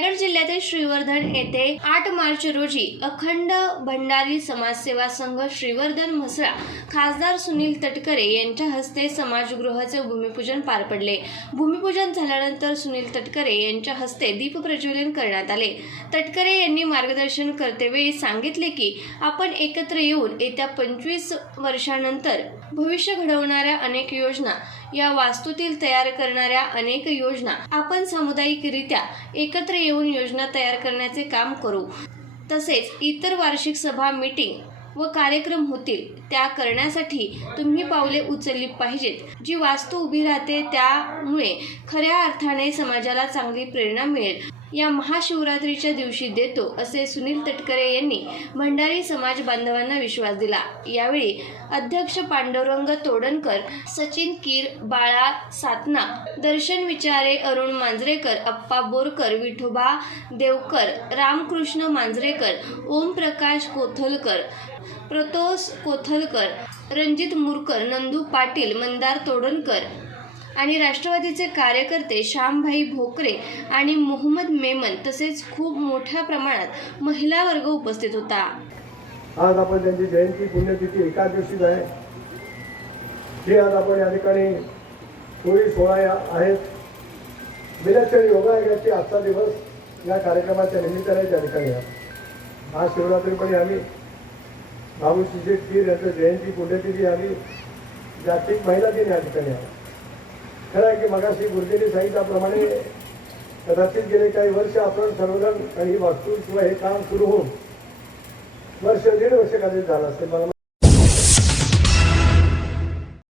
रायगड जिल्ह्यातील श्रीवर्धन येथे आठ मार्च रोजी अखंड भंडारी समाजसेवा संघ श्रीवर्धन म्हसळा खासदार सुनील तटकरे यांच्या हस्ते समाजगृहाचे भूमिपूजन पार पडले. भूमिपूजन झाल्यानंतर सुनील तटकरे यांच्या हस्ते दीप प्रज्वलन करण्यात आले. तटकरे यांनी मार्गदर्शन करतेवेळी सांगितले की आपण एकत्र येऊन येत्या पंचवीस वर्षानंतर भविष्य घडवणाऱ्या अनेक योजना या वास्तूतील तयार करणाऱ्या अनेक योजना आपण सामुदायिकरित्या एकत्र येऊन योजना तयार करण्याचे काम करू. तसेच इतर वार्षिक सभा मीटिंग व कार्यक्रम होतील त्या करण्यासाठी तुम्ही पावले उचलली पाहिजेत. जी वास्तू उभी राहते त्यामुळे खऱ्या अर्थाने समाजाला चांगली प्रेरणा मिळेल. या महाशिवरात्रीच्या दिवशी देतो असे सुनील तटकरे यांनी भंडारी समाज बांधवांना विश्वास दिला. यावेळी अध्यक्ष पांडुरंग तोडणकर सचिन कीर बाळा सातना दर्शन विचारे अरुण मांजरेकर अप्पा बोरकर विठोबा देवकर रामकृष्ण मांजरेकर ओमप्रकाश कोथलकर प्रतोष कोथलकर रणजित मुरकर नंदू पाटील मंदार तोडणकर आणि राष्ट्रवादीचे कार्यकर्ते श्यामभाई भोकरे आणि मोहम्मद मेमन तसेच खूप मोठ्या प्रमाणात महिला वर्ग उपस्थित होता. आज आपण त्यांची जयंती पुण्यतिथी एका दिवशीच आहे. हे आज आपण या ठिकाणी चोवीस सोळा या आहेत. विलक्षण योगायोगाची आजचा दिवस या कार्यक्रमाच्या निमित्ताने त्या ठिकाणी आज शिवरात्रीपणे आम्ही बाबू सुजित कीर यांचं जयंती पुण्यतिथी आम्ही जागतिक महिला दिन या ठिकाणी आहे. खरं आहे की मगाशी गुरुजींनी सांगितल्याप्रमाणे कदाचित गेले काही वर्ष आपण सर्वजण काही वास्तू किंवा हे काम सुरू होऊन वर्ष दीड वर्ष कधी झालं असेल. मला